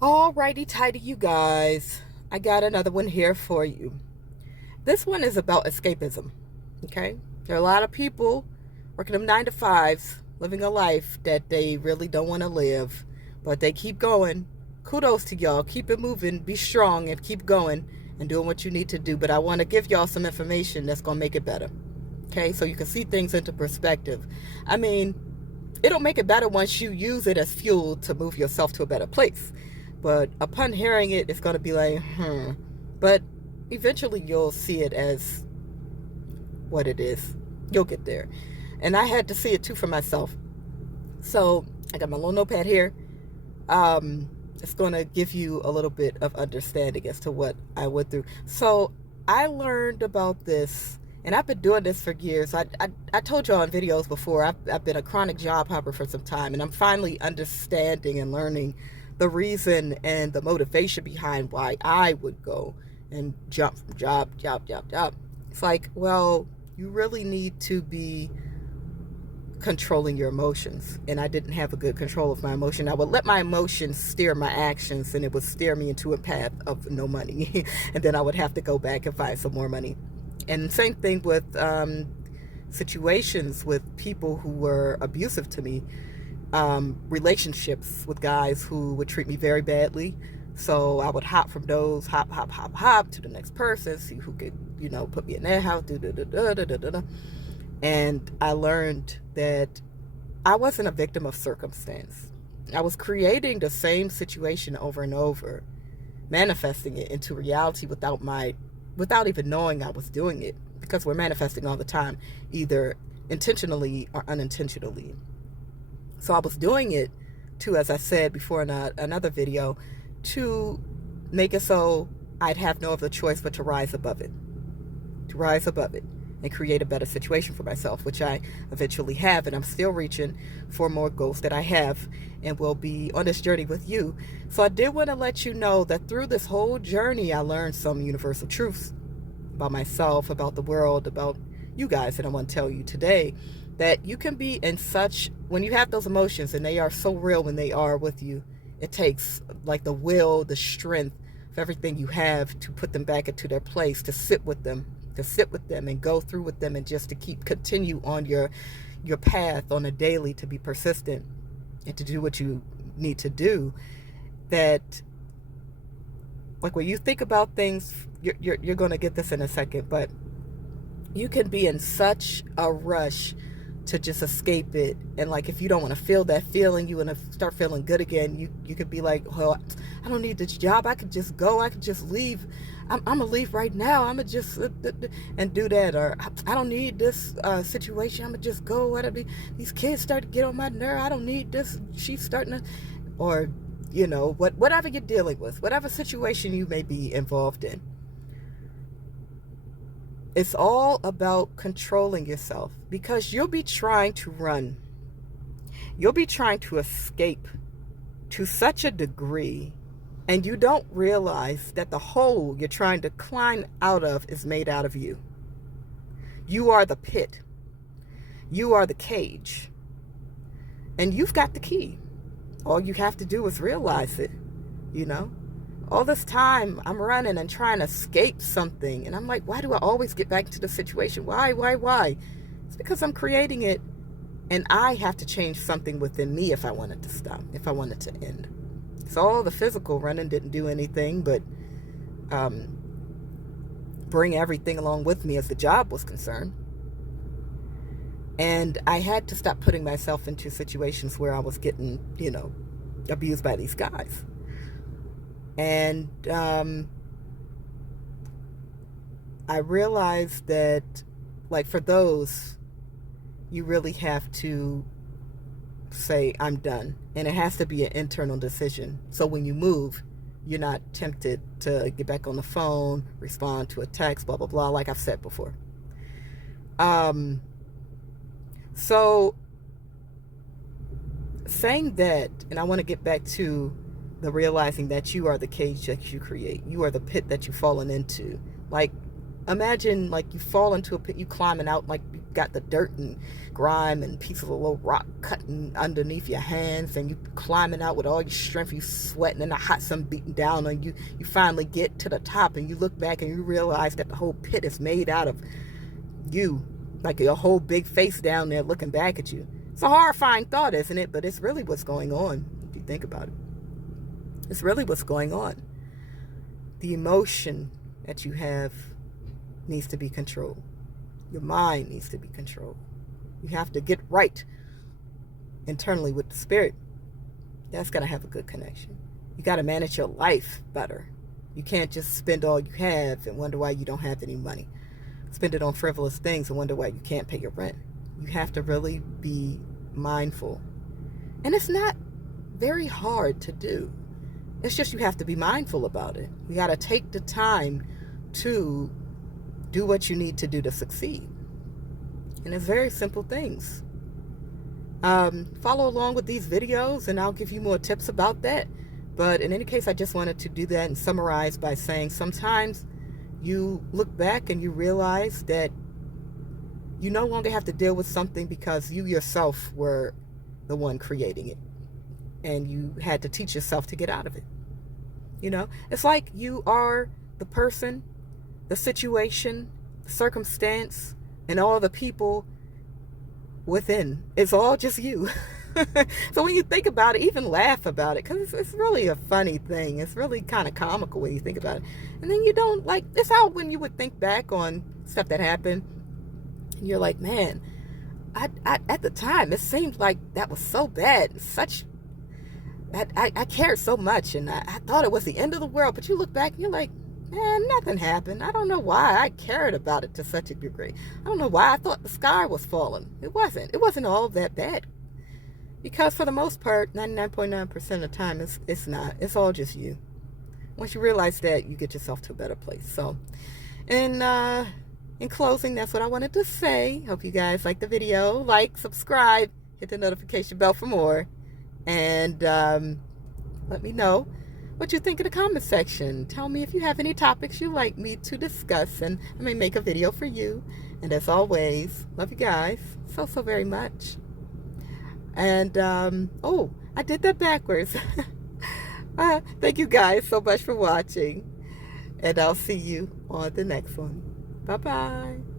Alrighty, tighty, you guys. I got another one here for you. This one is about escapism. Okay? There are a lot of people working them 9 to 5s, living a life that they really don't want to live, but they keep going. Kudos to y'all. Keep it moving. Be strong and keep going and doing what you need to do. But I want to give y'all some information that's going to make it better. Okay? So you can see things into perspective. I mean, it'll make it better once you use it as fuel to move yourself to a better place. But upon hearing it, it's going to be like, But eventually you'll see it as what it is. You'll get there. And I had to see it too for myself. So I got my little notepad here. It's going to give you a little bit of understanding as to what I went through. So I learned about this, and I've been doing this for years. I told y'all in videos before, I've been a chronic job hopper for some time, and I'm finally understanding and learning the reason and the motivation behind why I would go and jump from job. It's like, well, you really need to be controlling your emotions, and I didn't have a good control of my emotion. I would let my emotions steer my actions, and it would steer me into a path of no money and then I would have to go back and find some more money. And same thing with situations with people who were abusive to me, relationships with guys who would treat me very badly. So I would hop from those, hop to the next person, see who could, put me in their house, and I learned that I wasn't a victim of circumstance. I was creating the same situation over and over, manifesting it into reality without even knowing I was doing it, because we're manifesting all the time, either intentionally or unintentionally. So I was doing it to, as I said before in another video, to make it so I'd have no other choice but to rise above it. To rise above it and create a better situation for myself, which I eventually have, and I'm still reaching for more goals that I have and will be on this journey with you. So I did want to let you know that through this whole journey, I learned some universal truths about myself, about the world, about you guys, and I want to tell you today that you can be in such, when you have those emotions and they are so real when they are with you, it takes like the will, the strength of everything you have to put them back into their place, to sit with them and go through with them, and just to continue on your path on a daily, to be persistent and to do what you need to do. That, like, when you think about things, you're going to get this in a second, but you can be in such a rush to just escape it. And like, if you don't want to feel that feeling, you want to start feeling good again, you could be like, well, I don't need this job, I could just go, I could just leave, I'm gonna leave right now, I'm gonna just and do that. Or I don't need this situation, I'm gonna just go. These kids start to get on my nerve, I don't need this, she's starting to, or whatever you're dealing with, whatever situation you may be involved in. It's all about controlling yourself, because you'll be trying to run. You'll be trying to escape to such a degree, and you don't realize that the hole you're trying to climb out of is made out of you. You are the pit. You are the cage. And you've got the key. All you have to do is realize it, All this time I'm running and trying to escape something, and I'm like, why do I always get back into the situation? Why? It's because I'm creating it, and I have to change something within me if I want it to stop, if I want it to end. So all the physical running didn't do anything but bring everything along with me as the job was concerned. And I had to stop putting myself into situations where I was getting, abused by these guys. And I realized that, like, for those, you really have to say, I'm done. And it has to be an internal decision. So when you move, you're not tempted to get back on the phone, respond to a text, blah, blah, blah, like I've said before. So saying that, and I want to get back to the realizing that you are the cage that you create. You are the pit that you've fallen into. Like, imagine, like, you fall into a pit, you climbing out, like, got the dirt and grime and pieces of little rock cutting underneath your hands, and you climbing out with all your strength, you sweating, and the hot sun beating down on you. You finally get to the top, and you look back and you realize that the whole pit is made out of you, like your whole big face down there looking back at you. It's a horrifying thought, isn't it? But it's really what's going on, if you think about it. It's really what's going on. The emotion that you have needs to be controlled. Your mind needs to be controlled. You have to get right internally with the spirit. That's got to have a good connection. You got to manage your life better. You can't just spend all you have and wonder why you don't have any money. Spend it on frivolous things and wonder why you can't pay your rent. You have to really be mindful. And it's not very hard to do. It's just you have to be mindful about it. You got to take the time to do what you need to do to succeed. And it's very simple things. Follow along with these videos and I'll give you more tips about that. But in any case, I just wanted to do that and summarize by saying sometimes you look back and you realize that you no longer have to deal with something because you yourself were the one creating it. And you had to teach yourself to get out of it. You know, it's like you are the person, the situation, the circumstance, and all the people within. It's all just you. So when you think about it, even laugh about it, because it's really a funny thing. It's really kind of comical when you think about it. And then you don't, like, it's how when you would think back on stuff that happened, and you're like, man, I at the time, it seemed like that was so bad, and such, I cared so much, and I thought it was the end of the world. But you look back and you're like, man, nothing happened. I don't know why I cared about it to such a degree. I don't know why I thought the sky was falling. It wasn't. It wasn't all that bad. Because for the most part, 99.9% of the time, it's not. It's all just you. Once you realize that, you get yourself to a better place. So, in closing, that's what I wanted to say. Hope you guys like the video. Like, subscribe, hit the notification bell for more. And let me know what you think in the comment section. Tell me if you have any topics you'd like me to discuss, and I may make a video for you. And as always, love you guys so very much. And oh, I did that backwards. Thank you guys so much for watching, and I'll see you on the next one. Bye bye.